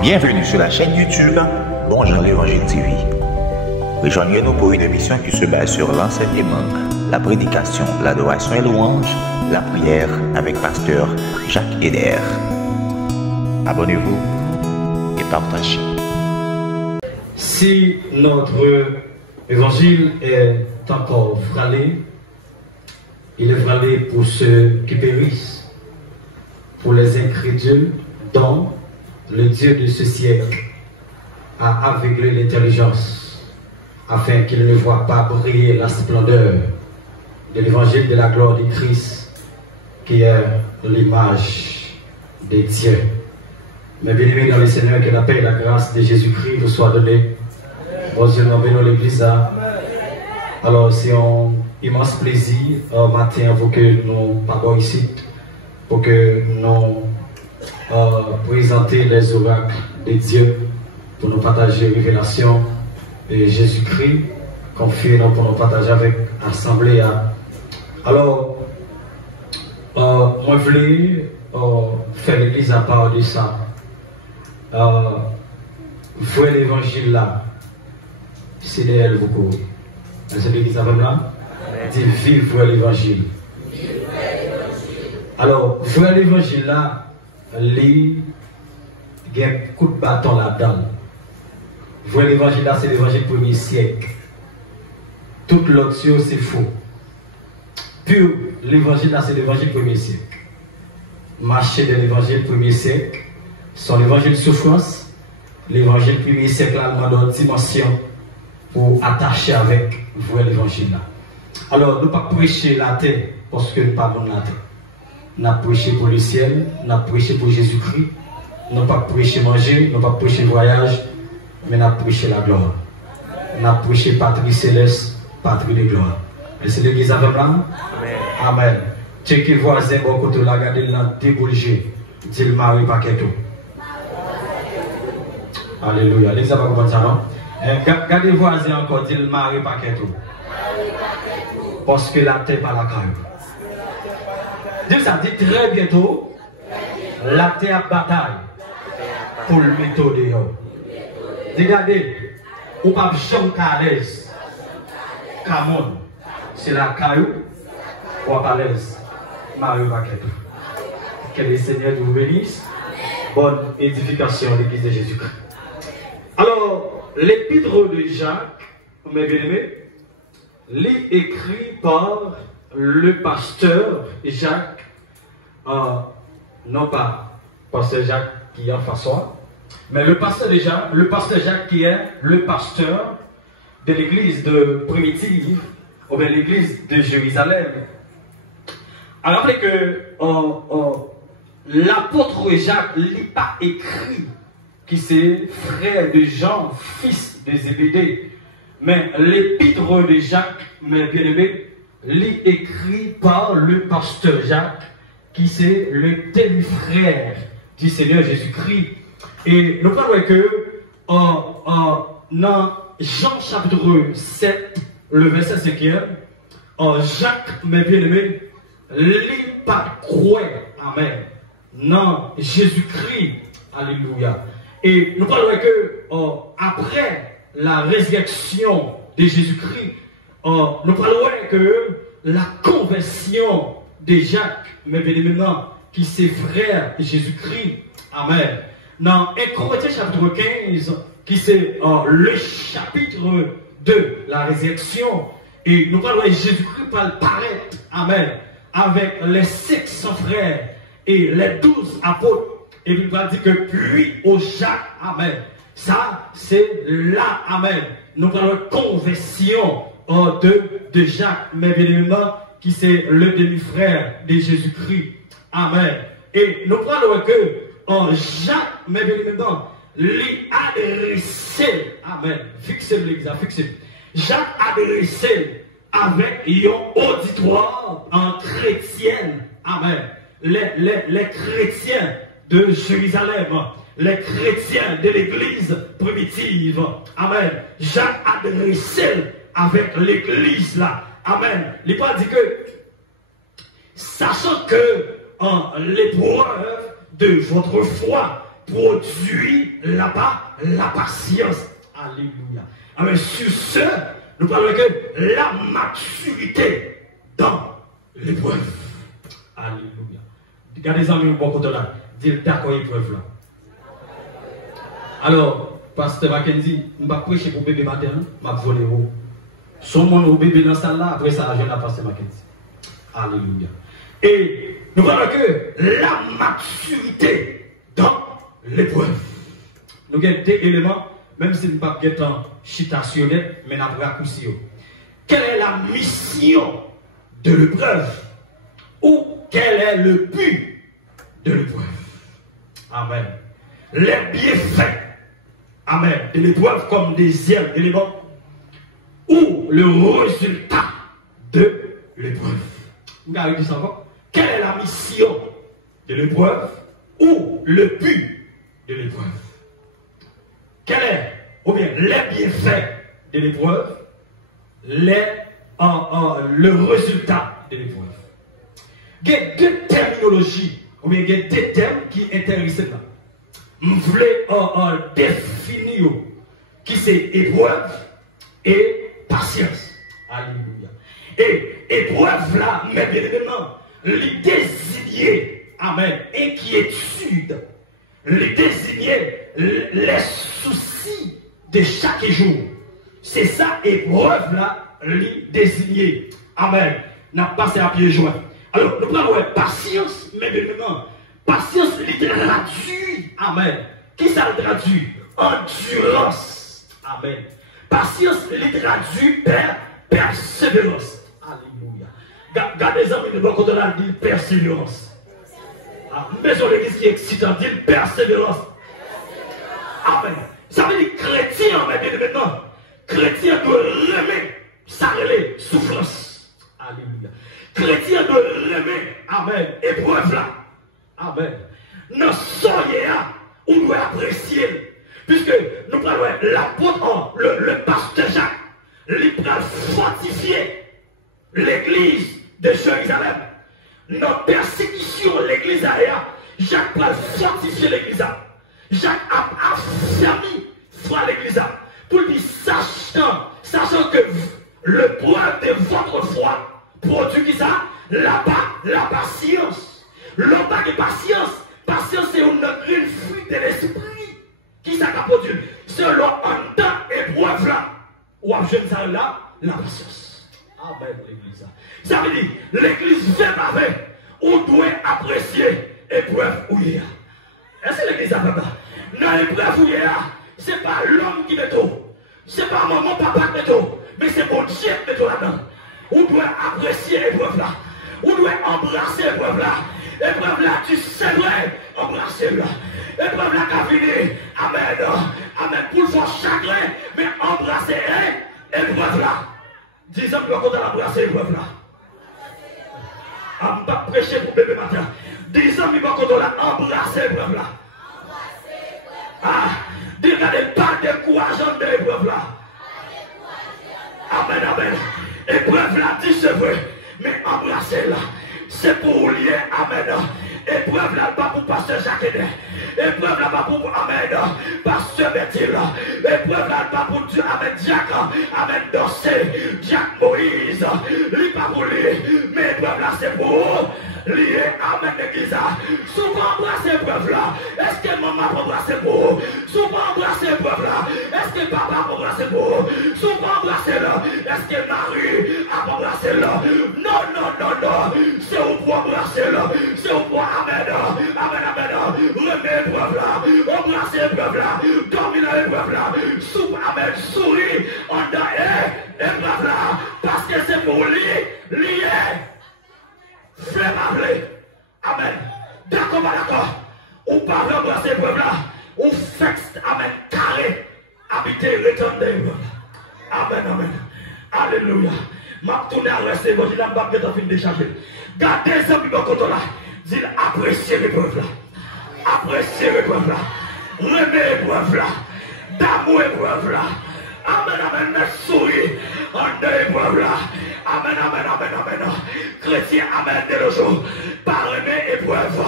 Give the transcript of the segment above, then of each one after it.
Bienvenue sur la chaîne YouTube Bonjour l'Évangile TV. Rejoignez-nous pour une émission qui se base sur l'enseignement, la prédication, l'adoration et louange, la prière avec pasteur Jacques Eder. Abonnez-vous et partagez. Si notre évangile est encore frôlé, il est frôlé pour ceux qui périssent, pour les incrédules dont le Dieu de ce siècle a aveuglé l'intelligence afin qu'ils ne voient pas briller la splendeur de l'évangile de la gloire de Christ qui est l'image de Dieu. Mais bien aimés dans le Seigneur, que la paix et la grâce de Jésus-Christ vous soient données. Bon Dieu, nous venons l'église là. Alors c'est un immense plaisir matin pour que nous parlons ici, pour que nous présenter les oracles de Dieu, pour nous partager la révélation de Jésus-Christ, confier pour nous partager avec l'Assemblée. Alors, moi je voulais faire l'église à part de ça. Voir l'évangile là, c'est d'elle beaucoup. C'est l'église à là, dit vivre l'évangile. Alors, voir l'évangile là, il y a un coup de bâton là-dedans. Voir l'évangile là, c'est l'évangile du 1er siècle. Toute l'autre chose, c'est faux. Puis l'évangile là, c'est l'évangile du 1er siècle. Marcher de l'évangile du 1er siècle, son l'évangile de souffrance, l'évangile du 1er siècle là, dans une dimension pour attacher avec voir l'évangile là. Alors, nous ne pas prêcher la terre parce que nous ne pas la terre. Nous avons prêché pour le ciel, nous avons prêché pour Jésus-Christ, nous n'avons pas prêché manger, nous n'avons pas prêché voyage, mais nous avons prêché la gloire. Nous avons prêché patrie céleste, patrie de gloire. Et c'est l'église avec là? Amen. Tu qui voisin, bon côté la garder là, déboulgé, dit le mari paquet tout. Alléluia. L'église va comprendre ça, non? Gardez voisin encore, dit le mari paquet tout. Parce que la terre pas la caille. Dieu ça dit très bientôt, la terre bataille pour le méthode dehors. Regardez, ou pas jamais à l'aise. Camon, c'est la caillou, ou pas à l'aise. Mario Paquet. Que le Seigneur vous bénisse. Bonne édification de l'église de Jésus-Christ. Alors, l'épître de Jacques, mes bien-aimés, est écrit par le pasteur Jacques, non pas pasteur Jacques qui est en face, mais le pasteur Jacques qui est le pasteur de l'église de Primitive, ou bien l'église de Jérusalem. Alors, rappelez que l'apôtre Jacques n'est pas écrit qui c'est frère de Jean, fils de Zébédée, mais l'épître de Jacques, mes bien-aimés, est écrit par le pasteur Jacques, qui c'est le demi-frère du Seigneur Jésus-Christ. Et nous parlons que dans Jean chapitre 7, le verset 5e, Jacques, mes bien-aimés, n'est pas croire, amen, non, Jésus-Christ, alléluia. Et nous parlons que après la résurrection de Jésus-Christ, nous parlons que la conversion de Jacques, mais maintenant, qui c'est frère de Jésus-Christ, amen. Dans 1 Corinthiens chapitre 15, qui c'est le chapitre de la résurrection, et nous parlons de Jésus-Christ par paraître, amen, avec les 600 frères et les 12 apôtres, et il va dire que puis au Jacques, amen. Ça, c'est là, amen. Nous parlons de conversion de Jacques, mais évidemment, qui c'est le demi-frère de Jésus-Christ. Amen. Et nous parlons que Jacques, mais évidemment, lui adressé, amen. Fixez l'église, fixez. Jacques adressé avec un auditoire en chrétienne, amen. Les chrétiens de Jérusalem, les chrétiens de l'église primitive, amen. Jacques adressé avec l'église là, amen. Il pas dit que, sachant que l'épreuve de votre foi produit la patience. Alléluia. Amen. Sur ce, nous parlons que la maturité dans l'épreuve. Alléluia. Regardez les amis au bon côté là. Dites d'accord épreuve là. Alors, Pasteur Mackenzie, je ne vais pas prêcher pour bébé matin, je vais voler haut. Son mon bébé dans ça là, après ça, je vais Pasteur Mackenzie. Alléluia. Et nous voyons que la maturité dans l'épreuve. Nous avons deux éléments, même si nous ne sommes pas en citationnel, mais nous avons raccourci. Quelle est la mission de l'épreuve? Ou quel est le but de l'épreuve? Amen. Les bienfaits, amen, de l'épreuve comme deuxième élément, ou le résultat de l'épreuve. Vous avez dit ça encore? Quelle est la mission de l'épreuve ou le but de l'épreuve? Quel est, ou bien les bienfaits de l'épreuve, le résultat de l'épreuve? Il y a deux terminologies, ou bien il y a deux termes qui intéressent là. Je voulais définir qui c'est épreuve et patience. Alléluia. Et épreuve là, mais bien évidemment, les désigner, amen, inquiétude, les désigner, les soucis de chaque jour. C'est ça, épreuve là, les désigner. Amen. N'a passé à pied joint. Alors, nous prenons patience, mais bien évidemment, patience, il traduit, amen. Qui ça le traduit? Endurance. Amen. Patience, il traduit persévérance. Alléluia. Gardez les amis de bon côté là, dit persévérance. Mais sur l'église qui est excitante, dit persévérance. Amen. Ça veut dire chrétien, mais maintenant, chrétien doit remettre sa souffrance. Alléluia. Chrétien doit remettre, amen, épreuve là. Amen. Nous soyons là, on doit apprécier. Puisque nous parlons l'apôtre, le pasteur Jacques, il va fortifier l'église de Jérusalem. Notre persécution, l'église ailleurs, Jacques va fortifier l'église. Jacques a affermi foi l'église. Pour lui sachant que le preuve de votre foi produit qui ça? La patience. L'homme de patience. Patience, c'est une fruit de l'esprit. Qui ça a produit? Selon un temps épreuve là. Ou à jeune ça là, la patience. Amen, l'église. Ça veut dire, l'église fait avec. On doit apprécier l'épreuve où il y a. Est-ce que l'église a fait ça? Dans l'épreuve où il y a, ce n'est pas l'homme qui met tout. Ce n'est pas maman, papa qui met tout. Mais c'est mon Dieu qui met tout là-dedans. On doit apprécier l'épreuve là. On doit embrasser l'épreuve là. L'épreuve là, tu sais vrai, embrassez-la. L'épreuve là, qu'a fini. Amen. Amen. Pour le faire chagrin, mais embrasser l'épreuve là. 10 ans, qu'on doit embrasser l'épreuve là. Je ne vais pas prêcher pour bébé matin. 10 ans, qu'on doit embrasser l'épreuve là. Ah, regardez pas décourageant de l'épreuve là. Amen, amen. Épreuve là, dis c'est vrai, mais embrassez-la. C'est pour lier, amen. Épreuve là, pas pour pasteur Jacques. Épreuve là, pas pour, amen, pasteur Bertil. Épreuve là, pas pour Dieu, amen, Jacques, amen, Dossé, Jacques Moïse. Lui, pas pour lui, mais épreuve là, c'est pour lier, amen, l'église. Souvent embrasser épreuve là. Est-ce que maman peut embrasser pour? Souvent embrasser épreuve là. Est-ce que papa peut embrasser pour? Souvent embrasser là. Est-ce que Marie a embrassé là? Non, non, non, non. C'est où pour embrasser là. C'est où pour amen, amen, amen. Remets épreuve là. Embrasser épreuve là. Dormir dans l'épreuve là. Amen, souris en dans épreuve là. Parce que c'est pour lier. Frère m'appeler. Amen. D'accord, d'accord. On parle embrasser l'épreuve là. On fixe, amen, carré. Habiter, retourner l'épreuve là. Amen, amen. Alléluia. Ma tourné à rester, moi, je n'ai pas de fin de décharger. Gardez ça, puis mon là. Dis appréciez l'épreuve là. Appréciez l'épreuve là. Remets l'épreuve là. D'amour l'épreuve là. Amen, amen, mais souris en deux épreuves là. Amen, amen, amen, amen. Chrétien, amen, de nos jours. Par aimer épreuve.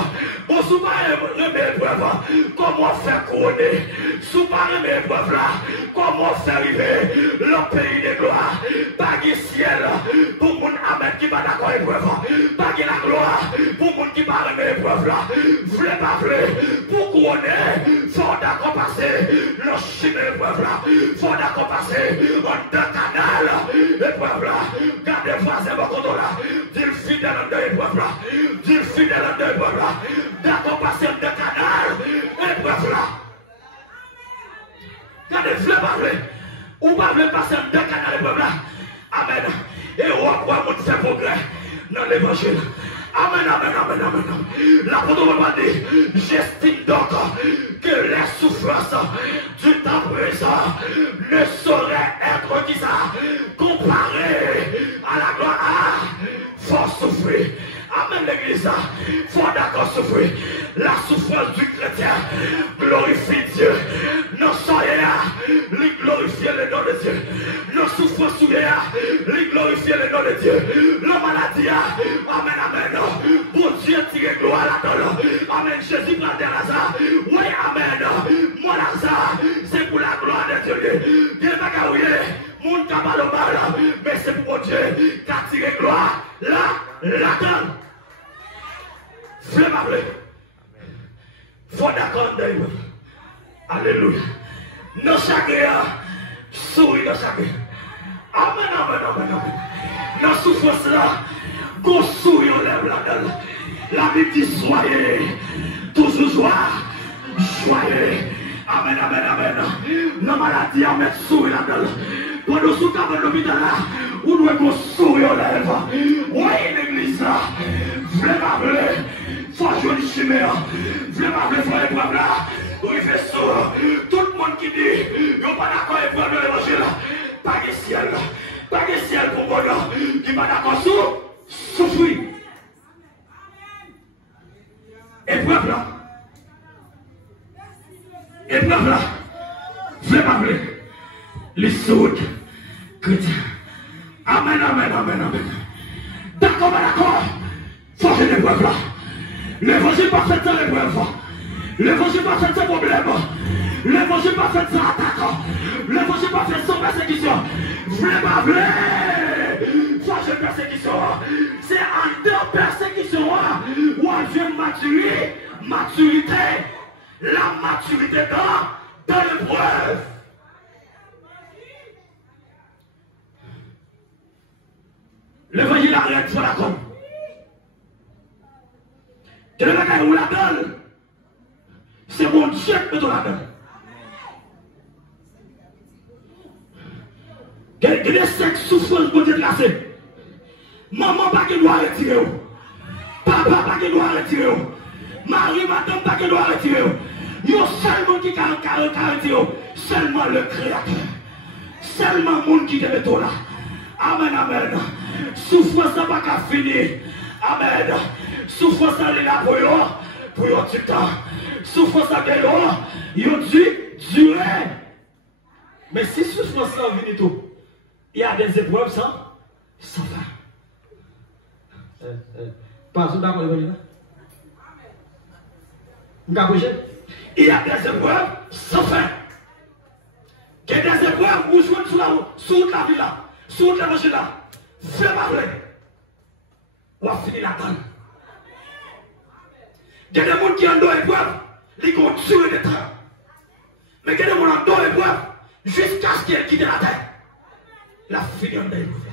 Bon, sous pas l'épreuve, comment faire couronner? Sous pas l'épreuve là, comment faire arriver le pays de gloire? Pas de ciel pour mon amen qui va d'accord épreuve. Pas de la gloire pour mon qui va aimer épreuve là. Voulez pas pour couronner, faut d'accord passer le chemin épreuve là. Faut d'accord passer en deux canaux épreuve là. Gardez face à votre là. Dis fidèle en deux épreuve là. Dis fidèle en deux épreuve là. D'accord passer en deux canaux épreuve là. Gardez, voulez parler. Ou pas voulez passer en deux canaux épreuve là. Amen. Et on va faire progrès dans l'évangile. Amen, amen, amen, amen. L'apôtre m'a dit, j'estime donc que les souffrances du temps présent ne sauraient être qui ça, comparées à la gloire. Faut souffrir. Amen l'église. Faut d'accord souffrir. La souffrance du chrétien glorifie Dieu. Nos soyez lui glorifier le nom de Dieu. Nos souffrances lui glorifier le nom de Dieu. La maladie, amen, amen. Pour Dieu tire gloire là-dedans. Amen. Jésus prend des Lazare. Oui, amen. Mon Lazare, c'est pour la gloire de Dieu. Dieu va gagner. Mon cabal au mal, mais c'est pour Dieu qui a tiré gloire là-dedans. Flammable. Faut d'accord d'ailleurs. Alléluia. Nos chagrins, souris nos chagrins. Amen, amen, amen, amen. Nos souffrances là, qu'on sourit on lève là-dedans. La Bible dit soyez toujours joyeux. Amen, amen, amen. La maladie a mettre souris là-dedans. Quand nous sommes dans l'hôpital là, où nous devons sourire aux lèvres. Oui, l'église là. Vraiment, faut jouer le chimère. Vraiment, il faut les preuves là. Oui, il fait sourd. Tout le monde qui dit, ils n'ont pas d'accord avec le l'évangile. Pas de ciel. Pas de ciel pour moi qui va d'accord souffrir. Épreuve là. Épreuve là. Vraiment, les sourds chrétiens. Amen, amen, amen, amen. D'accord, d'accord. Faut que l'épreuve là. L'évangile pas fait ça l'épreuve. L'évangile pas fait ça problème. L'évangile pas fait ça attaque. L'évangile pas fait ça persécution. Voulez pas voulez. Faut que persécution. C'est en deux persécutions où on vient maturité. La maturité dans l'épreuve. L'évangile arrête sur la com. Que le bagage où la donne, c'est mon Dieu qui me donne la donne. Que les sexes souffrent pour Dieu glacé. Maman pas qui doit retirer. Papa pas qui doit retirer. Marie, madame pas qui doit retirer. Il y a seulement qui a retiré. Seulement le Créateur. Seulement le monde qui est là. Amen, amen. Souffrance n'a pas qu'à finir. Amen. Souffrance est là pour un petit temps. Souffrance est là, il a dû durer. Mais si souffrance est venue tout, il y a des épreuves sans fin. Pas d'accord avec vous. Il y a des épreuves sans fin. Il y a des épreuves où je suis sous la vie là, sous la machine là. Fais ma vraie. On va finir la donne. Il y a des gens qui ont dans l'épreuve, ils vont tuer le temps. Mais il y a des gens qui ont dans l'épreuve, jusqu'à ce qu'ils quittent la terre. La fini en l'épreuve.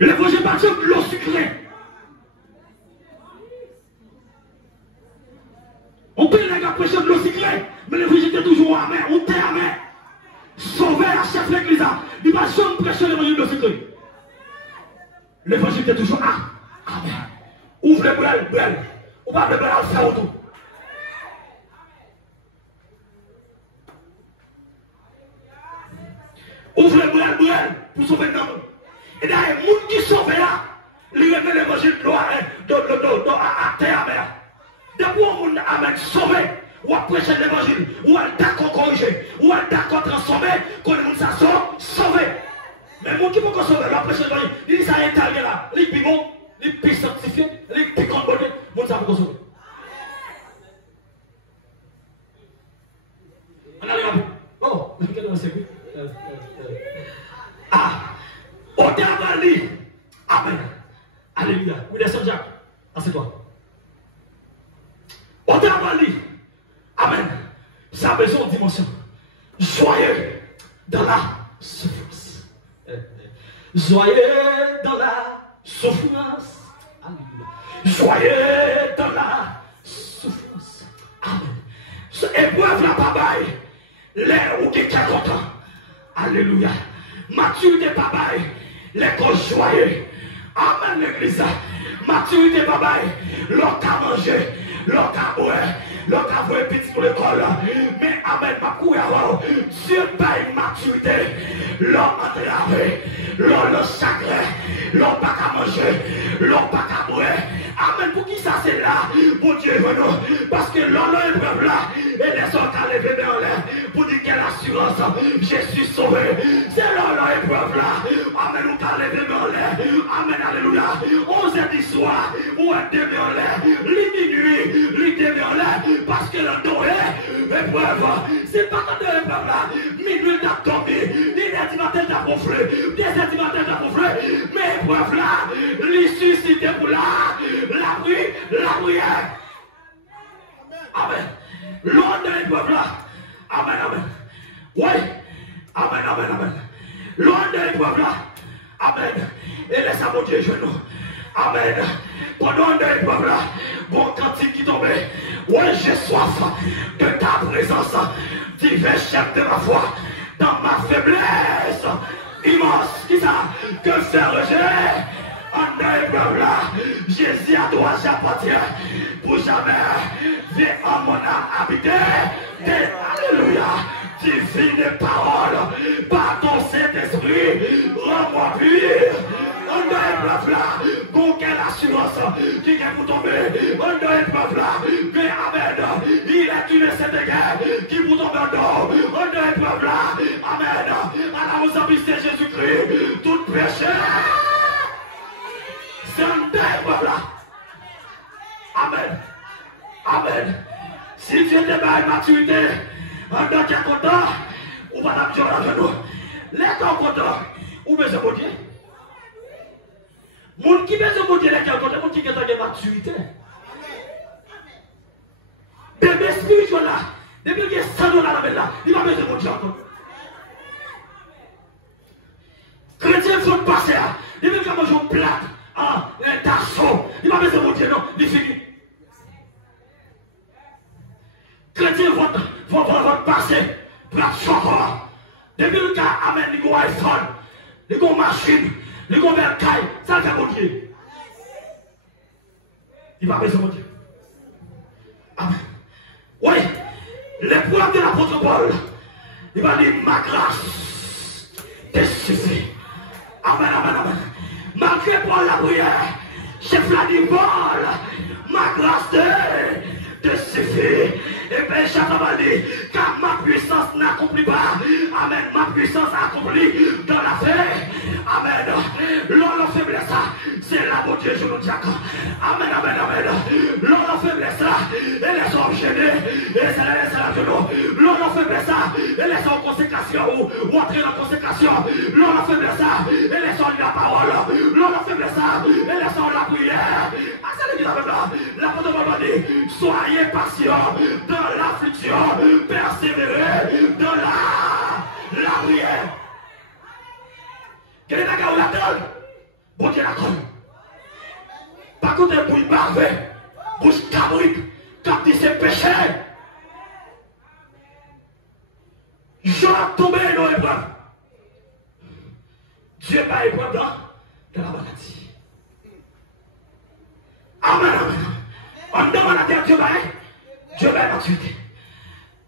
L'évangile partit de l'eau sucrée. On peut les gars prêcher de l'eau sucrée, mais l'évangile est toujours amer, on t'est amer. Sauver à chef l'église, il va jamais prêcher l'évangile de l'eau sucrée. L'évangile est toujours amen. Ouvre le brel, ou pas le brel à faire autour. Ouvre le brel pour sauver l'homme. Et d'ailleurs, les gens qui sauvent là, ils remettent l'évangile à terre amère. Depuis qu'on a sauvé, ou à prêcher l'évangile, ou à d'accord corriger, ou à d'accord transformer, qu'on nous a sauvé. Mais mon qui peut consommer, la prêche, il dit ça italien là, il est bon, il est sanctifié, il est composé, mon ça peut consommer. On a regardé. Oh, quel est le secret? Ah, on t'a avalé. Amen. Alléluia. Oui, descends Jacques. Assieds-toi. On t'a avalé. Amen. Ça a besoin de dimension. Joyeux dans la souffrance. Joyeux dans la souffrance. Alléluia. Joyeux dans la souffrance. Amen. Cette épreuve là, papa, l'air où quelqu'un est content. Alléluia. Maturité, papa, les causes joyeux. Amen, l'église. Maturité, papa, l'autre a mangé, l'autre a boire, l'autre a boire petit pour l'école. Mais amen, ma couille avant. Dieu paye maturité. L'homme a travaillé, l'homme le chagrin, l'homme pas qu'à manger, l'homme pas qu'à boire. Amen, pour qui ça c'est là? Pour Dieu, parce que l'homme est preuve là, et les autres à lever en l'air, pour dire quelle assurance, je suis sauvé. C'est l'homme est preuve là. Amen, nous t'as levé en l'air. Amen, alléluia. 11h du soir, ou un demi en l'air, minuit, demi en l'air, parce que le dos est épreuve. C'est pas quand l'épreuve là, minuit t'as tombé, 1h du matin t'as gonflé, 2h du matin t'as gonflé, mais épreuve là, l'issue c'était pour là. La prière. Amen. L'ordre de l'épreuve là. Amen, amen. Oui. Amen, amen, amen. L'ordre de l'épreuve là. Amen. Et laisse-moi mon Dieu genou. Amen. Pendant l'épreuve là, bon cantique qui tombait. Oui, j'ai soif de ta présence. Divers chef de ma foi. Dans ma faiblesse immense. Qui ça? Que faire rejet? En épreuve là, Jésus à toi j'appartiens pour jamais. Viens en mon âme habiter. Alléluia. Divine parole, par ton Saint-Esprit, rends-moi pur. En épreuve là, bon quelle assurance qui vient pour tomber. En épreuve là, mais amen. Il est une sainte guerre qui vous tombe en dos. En épreuve là, amen. À la hausse de Jésus-Christ, tout péché. C'est un épreuve là. Amen. Amen. Si Dieu te bat une maturité, en tant que content, ou pas d'abord à genoux. Les gens contents, ou besoin de Dieu. Moun qui besoin de Dieu, les gens contents, moun qui ont une maturité. Bébé spirituel là, depuis qu'il y a 100 $ là, il va besoin de Dieu encore. Chrétien faut passer là, depuis qu'il y a mangé une plate. Ah, un tasson, il va besoin de Dieu, non, il finit. Chrétien vont passer, plat chocolat. Depuis le cas, amen, il y a un iPhone, il y a une machine, il y a un vercaille, ça va mon Dieu. Il va besoin de Dieu. Amen. Oui, l'épreuve de l'apôtre Paul, il va dire, ma grâce te suffit. Amen, amen, amen. Malgré Paul la prière, chef l'a dit Paul, ma grâce te suffit. Et bien, Jacques m'a dit, car ma puissance n'accomplit pas. Amen, ma puissance accomplit dans la fait. Amen. L'on faiblesse, c'est là, mon Dieu, je me dis. Amen, amen, amen. L'on faiblesse, et les sont enchaînés, et c'est la genou. L'on faiblesse, et les sont en consécration, ou entrer en consécration. L'on faiblesse, et les sont la parole. L'on faiblesse, et les sont la prière. Ah, ça le dit là. L'apôtre m'a dit, soyez patients dans l'affliction, persévérez dans la prière. Quel est la gare ou la donne? Bon Dieu la donne. Par contre, elle bouille parfait, bouche cabrique, quand il s'est péché. Jean a tombé dans l'épreuve. Dieu n'a épreuve dans la maladie. Amen, amen. On demande à terre, Dieu va la maturité.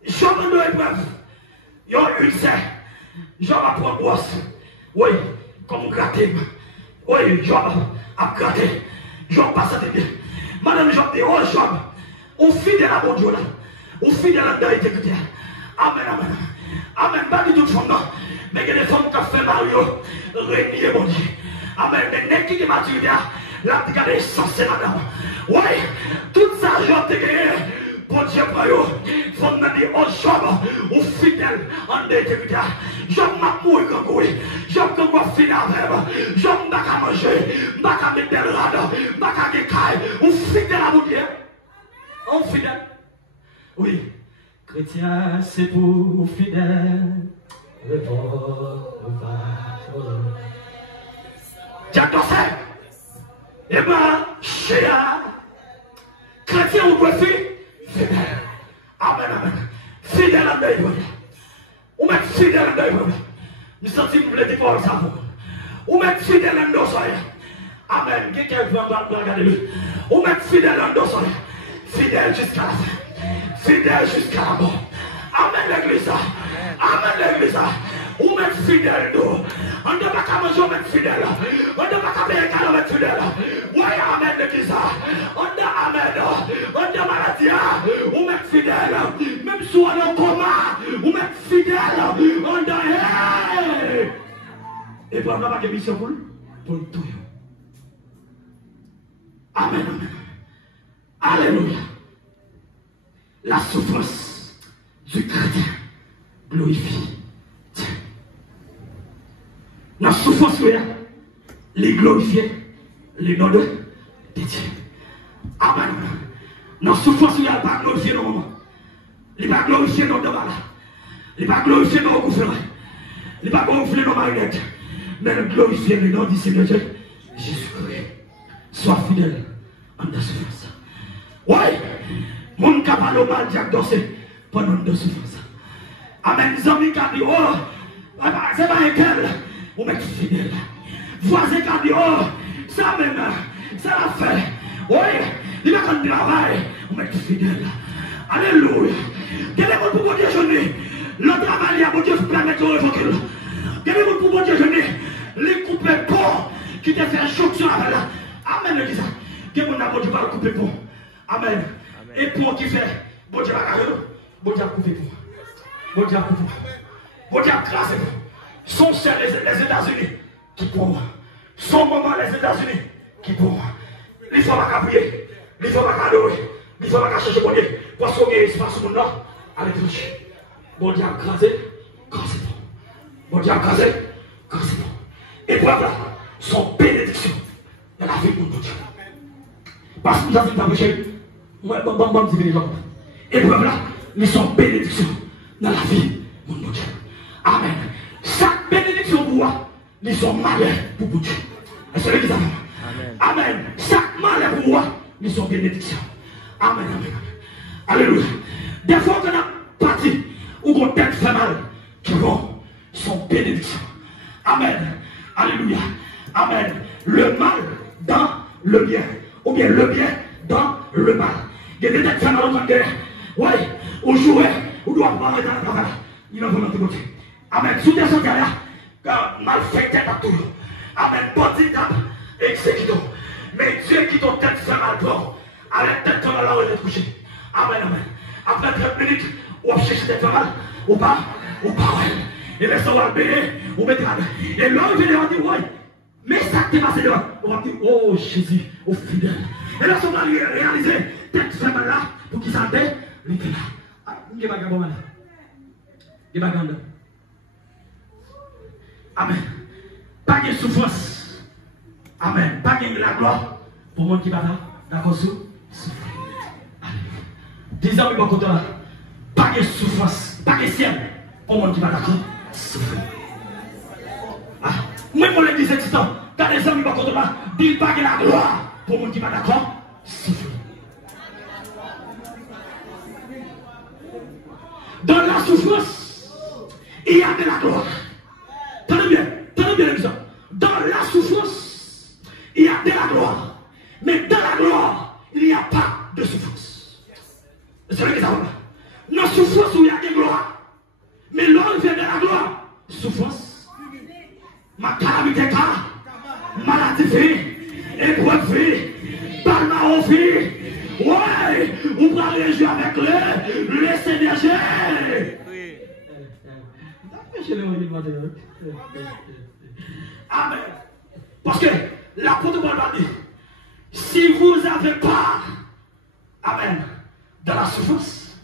Jean va dans l'épreuve. Il y a une serre. Jean va prendre brosse. Oui, comme gratter. Oui, Jean a gratté. Jean passe à bien. Madame Jean dit, oh Jean, on fidèle à mon Dieu là. On fidèle à la intégrité. Amen, amen. Amen. Pas du tout de fond, non. Mais il y a des femmes qui ont fait Mario, régner mon Dieu. Amen. Mais n'est-ce qui est maturité, là, tu as censé madame. Oui, tout ça, je t'ai gagné. Bon Dieu, il faut me dire, oh, Job, ou fidèle en intégrité. Job m'a mouru quand oui. Job quand moi fidèle avec. Job m'a qu'à manger, m'a qu'à mettre des rades, m'a qu'à des cailles. Ou fidèle à vous dire. Oh, fidèle. Oui. Chrétien, c'est pour fidèle. Le bon va. J'adore ça. Eh bien, chéa. Chrétien, on doit faire. Fidèle. Amen, amen. Fidèle à Dieu. Ou mettre fidèle à Dieu. Nous sentons que vous voulez dire ça. Ou mettre fidèle à nos soins. Amen. Quelqu'un veut regarder lui. Ou mettre fidèle à nos soins. Fidèle jusqu'à la fin. Fidèle jusqu'à la mort. Amen l'église. Amen l'église. Ou mettre fidèle nous. On ne peut pas manger, on met fidèle. On ne peut pas payer car on met fidèle. Oui, amen l'église. On a amen. On a maladie. Ou mettre fidèle. Même si on est en coma. Ou mettre fidèle. On a et puis on n'a pas de mission pour tout. Amen, amen. Alléluia. La souffrance du chrétien glorifie Dieu. La souffrance, les glorifier les noms de Dieu. Amen. La souffrance, il n'y a pas glorifier nos moments. Il n'y a pas glorifier nos débats. Il n'y a pas glorifier nos gouvernements. Il n'y a pas glorifier nos marionnettes. Mais glorifier le nom du Seigneur Jésus-Christ. Sois fidèle en ta souffrance. Oui, mon capable au mal diagnosé pendant de souffrance. Amen. Les amis qui ont dit, oh, c'est pas un quel, vous mettez fidèle. Voisin qui ont dit, oh, ça même, ça l'a fait. Oui, il va quand travail, vous mettez fidèle. Alléluia. Quel est votre pour déjeuner? Le travail, il y a mon Dieu qui permet de révoquer. Quel est votre pour déjeuner? Les coupés ponts qui te fait choc sur la balle. Amen, le disant. Que mon amour, Dieu va couper pont. Amen. Et pont qui fait, bon Dieu va carrer. Bon Dieu va couper pont. Bon Dieu va couper pont. Bon Dieu va classer pont. Son cher les États-Unis qui pour son moment les États-Unis qui pour il faut pas prier. Il faut pas adorer. Il faut pas chercher mon Dieu. Parce qu'on a espace au monde à l'étranger. Bon Dieu va classer. Quand c'est bon. Bon Dieu va classer. Quand c'est bon. Et voilà, son bénédiction dans la vie de mon Dieu. Parce que nous avons prêché, moi, je dis les gens. Et voilà, ils sont bénédictions dans la vie de mon Dieu. Amen. Chaque bénédiction pour moi, ils sont malheurs pour mon Dieu. Est-ce que vous avez? Amen. Chaque malheur pour moi, ils sont bénédictions. Amen, amen, amen. Alléluia. Des fois qu'on a parti, ou qu'on tête fait mal, qui vont, sont bénédictions. Amen. Alléluia. Amen. Le mal dans le bien. Ou bien le bien dans le mal. Il y a des têtes qui sont dans le oui, ou jouer, ou doit pas arrêter le travail. Il en veut l'autre côté. Amen. Sous des gens là, mal fait tête à tout. Amen. Body tap, exécutant. Mais Dieu qui t'ont tête fait mal pour. Arrête tête comme là où elle est couchée. Amen, amen. Après 30 minutes, ou chercher tête fait mal, ou pas, ouais. Et les gens vont bénir, ou mettre la main. Et l'homme vient et dit, ouais. Mais ça t'est passé devant. On va dire, oh Jésus, oh fidèle. Et là, on va réaliser, peut-être ce là pour qu'il s'en dé, il était là. Il va gagner là. Il va gagner. Amen. Pas de souffrance. Amen. Pas de la gloire pour moi qui va là. D'accord, souffrir. Disons, il va côté là. Pas de souffrance. Pas de ciel pour moi qui va d'accord. Souffrir. Ah. Même pour l'église existante, quand les hommes vont contre là, disent pas que la gloire pour mon qui va d'accord, souffrir. Dans la souffrance, il y a de la gloire. Tenez bien l'exemple. Dans la souffrance, il y a de la gloire. Mais dans la gloire, il n'y a pas de souffrance. C'est ce que ça va. Dans la souffrance, où il y a de gloire. Mais l'homme vient de la gloire. Souffrance. Ma calamité, maladie, épreuve, palma vie. Ouais, on va réagir avec le CDG. chercher l'évangile maintenant. Amen. Parce que l'apôtre Paul va dire, si vous avez part, amen, dans la souffrance,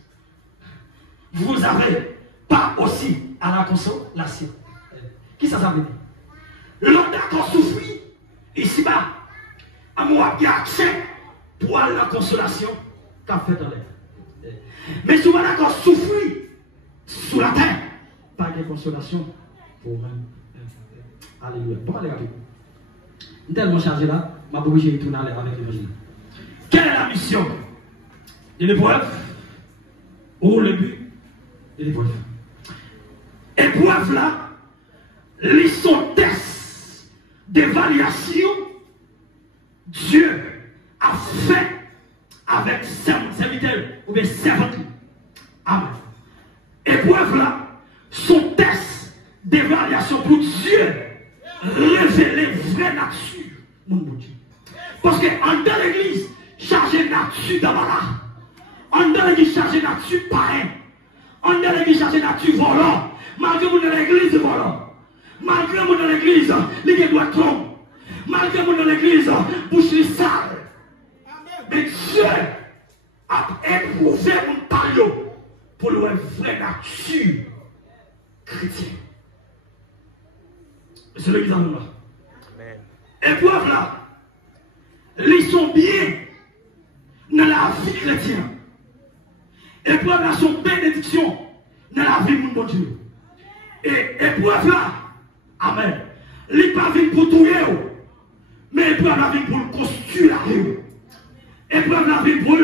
vous avez part aussi à la consolation. Qui ça veut dire? L'on d'accord souffrir, ici-bas, à moi qui a accès pour aller à la consolation qu'a fait dans l'air. Mais si on a d'accord souffrir sous la terre, pas de consolation pour même. Alléluia. Bon, allez, avec vous. Tellement chargé là, ma obligé de tourner avec l'évangile. Quelle est la mission de l'épreuve ou le but de l'épreuve? Épreuve là, les sont tests d'évaluation Dieu a fait avec serviteurs ou bien servantes. Amen. Épreuve là, son test d'évaluation pour Dieu révéler vraie nature, mon Dieu. Parce que en dans l'église, chargé nature d'abord. En dans l'église, chargé nature païen. En dans l'église, chargé nature volant. Malgré vous dans l'église, volant. Malgré vous dans l'église, les doigts trompent. Malgré vous dans l'église, bouche les sale. Mais Dieu a éprouvé mon paillot pour le vraie nature chrétienne. C'est l'église en nous là. Épreuve là, ils sont bien dans la vie chrétienne. Épreuve là, sont bénédiction dans la vie de mon Dieu. Et épreuve là, amen. Les pas venus pour tout, mais épreuve là, venus pour le construire la vie. Épreuve là, venus pour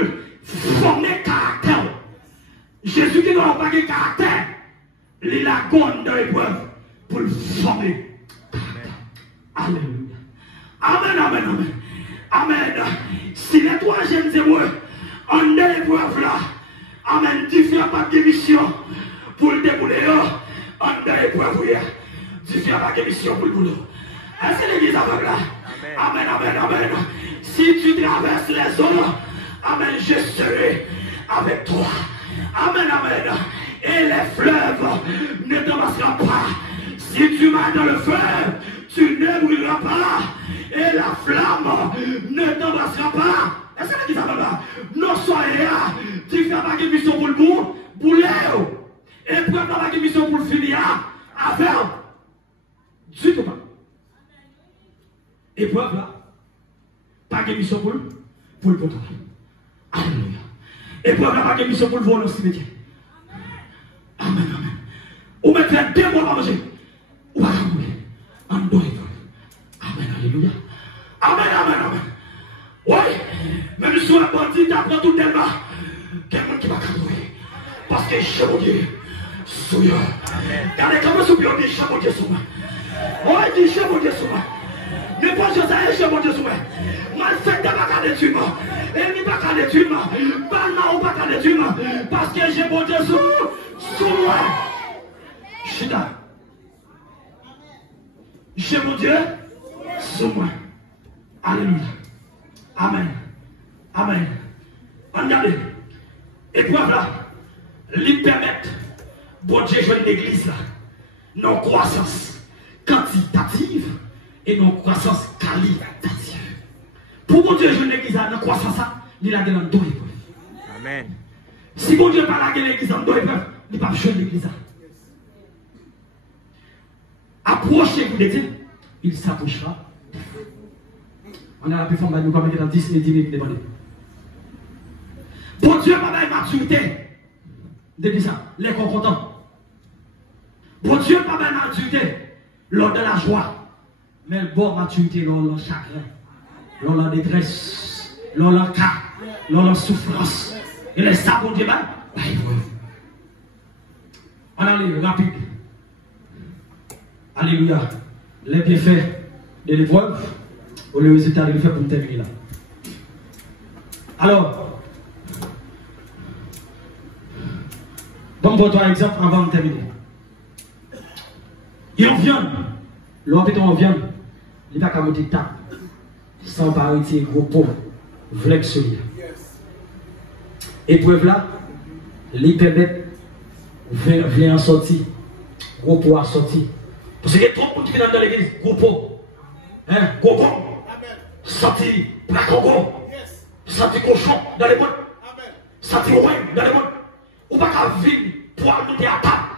former caractère. Jésus qui n'a pas de caractère, il a gagné dans l'épreuve pour le former. Alléluia. Amen, amen, amen. Amen. Si les troisièmes témoins en l'épreuve là, amen, différents pas de mission pour le débouler, en l'épreuve, différents pas de mission pour le boulot. Est-ce que l'église aveugle là? Amen, amen, amen. Si tu traverses les eaux, amen, je serai avec toi. Amen, amen. Et les fleuves ne t'embrasseront pas. Si tu vas dans le feu, tu ne brûleras pas. Et la flamme ne t'embrassera pas. Est-ce que l'église aveugle là? Non, soyez là. Tu fais pas de mission pour le bout, pour l'air. Et prends pas de mission pour le finir avec. Du tout pas. Épreuve là, pas de mission pour le contrôle. Alléluia. Épreuve là, pas de mission pour le vol au cimetière. Amen, amen. Ou mettre 2 mois à manger. Ou à mourir. En dehors de l'épreuve. Amen, alléluia. Amen, amen, amen. Oui, même si on a bâti, tu apprends tout tellement. Quelqu'un qui va mourir. Parce que je mon Dieu, souilleur. Regardez comment ce bureau dit, je mon Dieu, souilleur. Oui, dit, je mon Dieu, souilleur. Mais pas chose à je mon Dieu, souilleur. Mal fait, t'as pas qu'à détruire. Et ni pas qu'à détruire. Balma ou pas qu'à détruire. Parce que je mon Dieu, souilleur. Chida. Je mon Dieu, souilleur. Alléluia. Amen. Amen. Regardez. Épreuve là, lui permettre, bon Dieu, jouer l'église là, non croissance quantitative et non croissance qualitative. Pour bon Dieu, jouer l'église là, non croissance là, il a dans 2 épreuves. Amen. Si bon Dieu parle de l'église dans 2 épreuves, il ne peut pas jouer l'église là. Approchez-vous de Dieu, il s'approchera. On a la performance, nous comme dans 10 et 10 minutes dépendez. Bon Dieu, pas de maturité. Depuis ça, les contents. Bon Dieu, pas de maturité. Lors de la joie. Mais bon maturité, lors de chagrin. Lors de la détresse. Lors de la cas. Lors de la souffrance. Et les ça, bon Dieu, on allait rapide. Alléluia. Les bienfaits de l'épreuve. Ou le résultat de l'épreuve pour terminer là. Alors, donc, pour toi, exemple, avant de terminer. Et en viande, l'homme en viande, il n'y a pas qu'à monter table, sans pas retirer gros pot, flex solide. Épreuve là, il permet de en sortir gros poids sorti. Parce qu'il y a trop de monde qui viennent dans l'église, gros poids. Hein, gros poids. Sorti, placogo. Sorti cochon dans les mondes. Sorti oreille dans les mondes. Ou pas qu'à vivre pour monter à table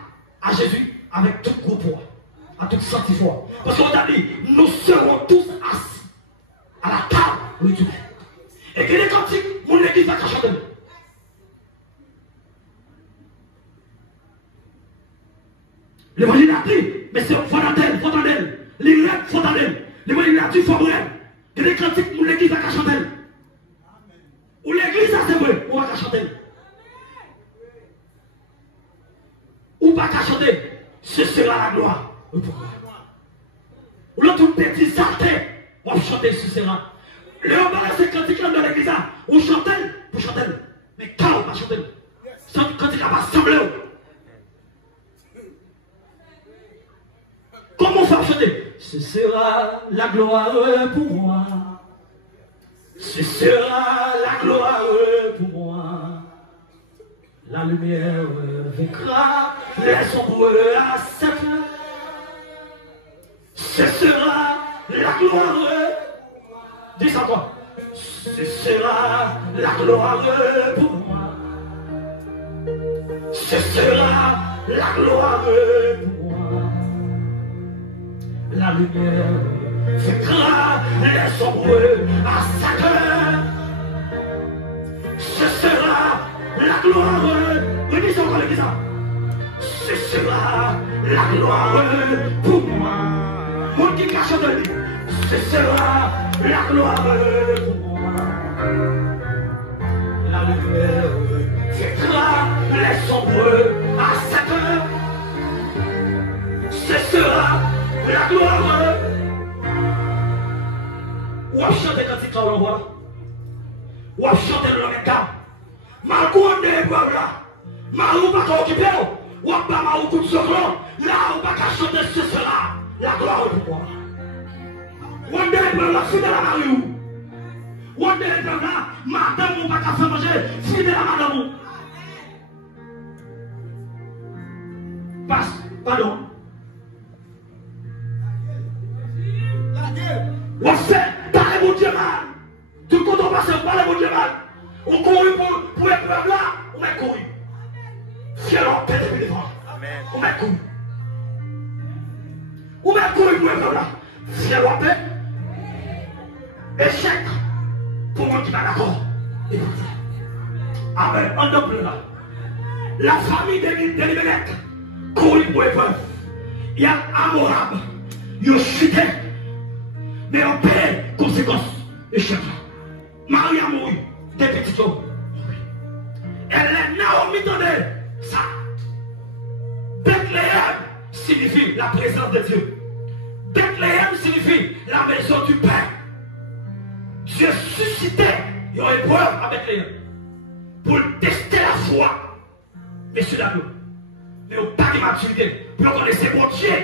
à Jésus avec tout gros poids. À tout sorti fort. Parce qu'on a dit, nous serons tous assis à la table de Dieu. Et que les cantiques, mon église va chanter. L'évangile a dit, mais c'est fondateur, fondateur. Les rêves fondateur. L'évangile a dit, faut vrai. Que les cantiques, mon église va chanter. Ou l'église a c'est vrai, on va chanter. Ou pas chanter, ce sera la gloire. Ou l'autre petit salté, on va chanter, ce sera. Les hommes c'est cantiques dans l'église, on chante, pour chanter. Mais quand on va chanter, quand il va sembler. Comment on va chanter? Ce sera la gloire pour moi. Ce sera la gloire pour moi. La lumière vaincra les sombres à sa fin. Ce sera la gloire. Dis ça toi. Ce sera la gloire pour moi. Ce sera la gloire pour moi. La lumière vaincra les sombres à sa fin. Ce sera la gloire. Redis encore le bizarre. Ce sera la gloire pour moi. Mon qui cache de lui. Ce sera la gloire pour moi. La lumière fêtera les sombres à 7 heures. Ce sera la gloire. Ou à chanter quand il travaille en voix. Ou à chanter le regard. Ma couronne de épreuve là. Ma ou pas occupé. Ou à pas ma ou coup de second. Là ou pas qu'à chanter ce sera la gloire pour moi. One day, la fidèle à Mariou. One day, madame, on va pas faire manger, fidèle à madame. Passe, pardon. On fait, parlez mon Dieu mal. Tout le monde passe, parlez mon Dieu mal. On court pour l'épreuve là, on m'a couru. Fier en paix de devant. On m'a couru. On m'a couru pour l'épreuve là. Fier en paix. Échec pour moi qui va d'accord. Amen. En double là. La famille d'Elimelech couru pour l'épreuve. Il y a Amorab. Il y a chuté. Mais on paie conséquences. Échec. Marie a mouru. Des petits hommes. Elle est Naomi donnée. Ça. Bethléem signifie la présence de Dieu. Bethléem signifie la maison du Père. Dieu suscitait une épreuve avec les pour tester la foi. Messieurs dames, mais au pas de maturité, pour connaître bon Dieu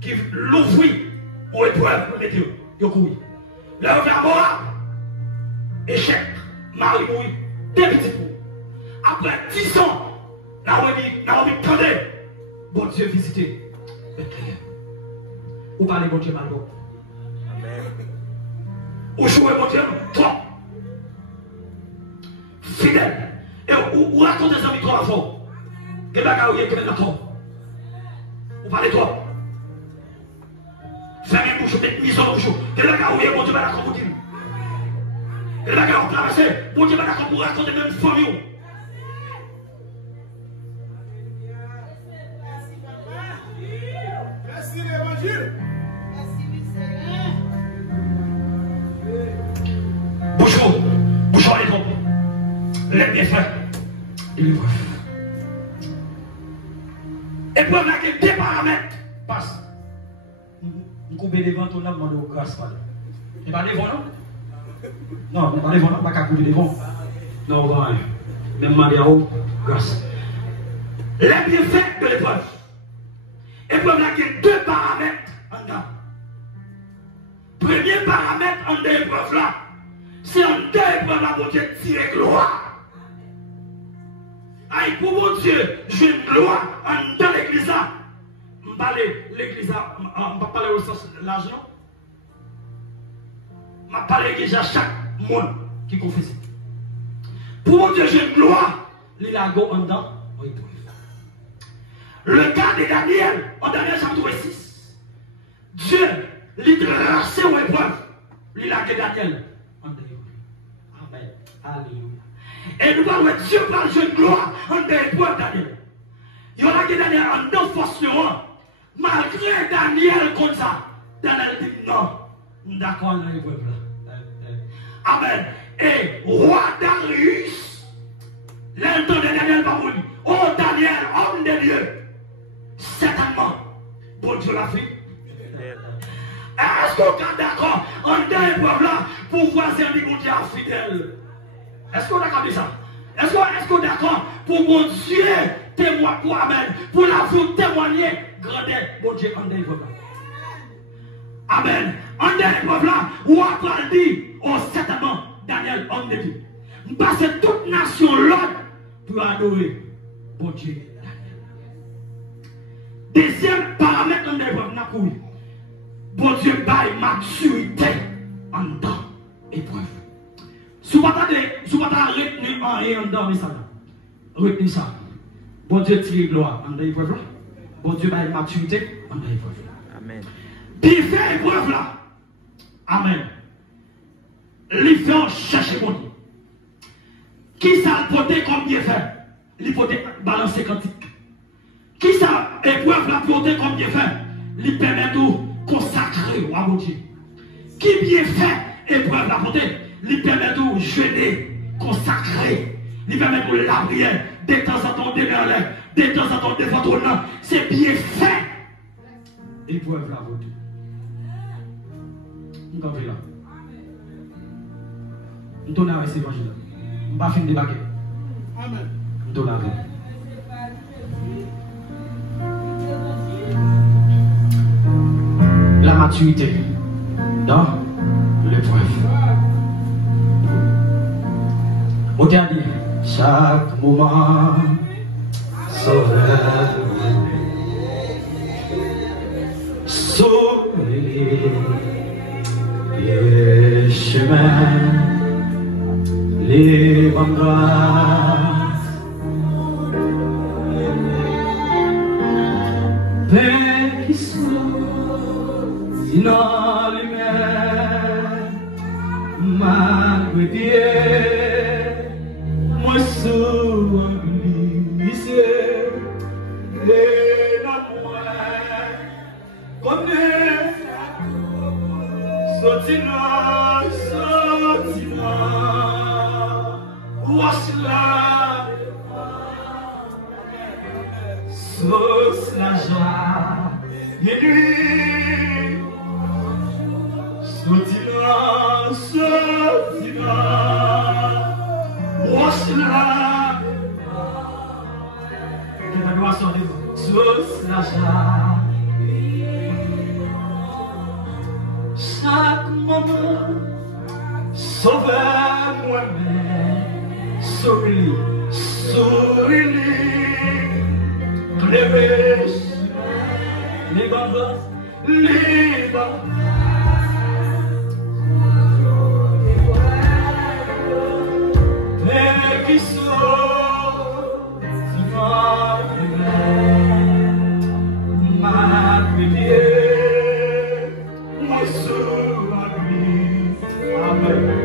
qui l'ouvrit aux épreuves, mais Dieu, il couru. Là, on fait un Moab, échec, Marie mourit, des petits coups. Après 10 ans, Naomi tendait, bon Dieu visité. Ou parlez bon Dieu mal. Ou jouer mon Dieu, trop. Fidèle. Et ou raconter des amis trop à fond. Que bagarre ou que trop. Ou parlez trop. Fermez bouche, mettez mise en bouche. Que bagarre ou mon Dieu va la raconter. Que bagarre ou traverser, mon Dieu va la raconter même famille. Merci l'évangile. Bouchons les trompes. Les bienfaits et l'épreuve. Épreuve là qui est deux paramètres. Passe. Vous coupez devant ton âme, demandez au grâce. Et pas devant, non? Non, pas devant, non, pas qu'à couper devant. Non, on va même demander à vous grâce. Les bienfaits de l'épreuve. Épreuve là qui est deux paramètres en dedans. Premier paramètre en deux épreuves là. C'est en deux épreuves là, mon Dieu, tirer gloire. Aïe, pour mon Dieu, j'ai une gloire en dans l'église là. parler l'église, je parler au sens de l'argent. Je parle l'église à chaque monde qui confesse. Pour mon Dieu, j'ai une gloire, il a go en dedans. Le cas de Daniel, en Daniel chapitre 6, Dieu, il tracé aux épreuves, il a gagné Daniel. Amen. Alléluia. Et nous parlons de Dieu par une gloire en épreuves Daniel. Il y a gagné Daniel en dedans force. Malgré Daniel comme ça, Daniel dit non, d'accord dans l'épreuve là. Amen. Et roi Darius, l'intention de Daniel va mourir. Oh Daniel, homme de Dieu. Certainement, bon Dieu l'a fait. Est-ce qu'on est d'accord en deux épreuves là pour voir si on dit bon Dieu est fidèle? Est-ce qu'on a compris ça? Est-ce qu'on est d'accord pour mon Dieu témoigner pour Amen, pour la vous témoigner grandeur bon Dieu en deux épreuves là? Amen. En deux épreuves là, où on va dire, oh certainement, Daniel, homme de Dieu. Parce que toute nation l'autre pour adorer bon Dieu. Deuxième paramètre en épreuve, bon Dieu baille maturité en temps épreuve. Si vous ne retenez en rien dans ça, retenez ça. Bon Dieu tire gloire en épreuve. Bon Dieu baille maturité en épreuve. Amen. Puis fait épreuve là. Amen. Les fait chercher bon Dieu. Qui ça le porter comme bien fait? Il faut balancer quantique. Qui ça épreuve la porter comme bien fait? Il permet de consacrer à mon Dieu. Qui bien fait épreuve la porter? Il permet de jeûner, consacrer. Il permet de la prière, de temps en temps de l'air, de temps en temps devant ton nom. C'est bien fait. Épreuve la porter. Nous comprenons là. Nous tournons avec cet évangile. Nous ne pas finir de débarquer. Amen. Nous tournons avec. La maturité dans l'épreuve. Regardez, chaque moment sauveur sauve les chemins, les bonnes grâces. Père qui soit dans les mains, ma prière, moi souvent glissé, et dans moi, connaît, sortina, wash-la, sauce la joie, et lui, sortina, wash-la, sauce la joie, chaque moment, sauveur moi-même, souris, pleurer, les bambas, les bambas. Mais qui sont, si ma prière, moi sur lui, amen.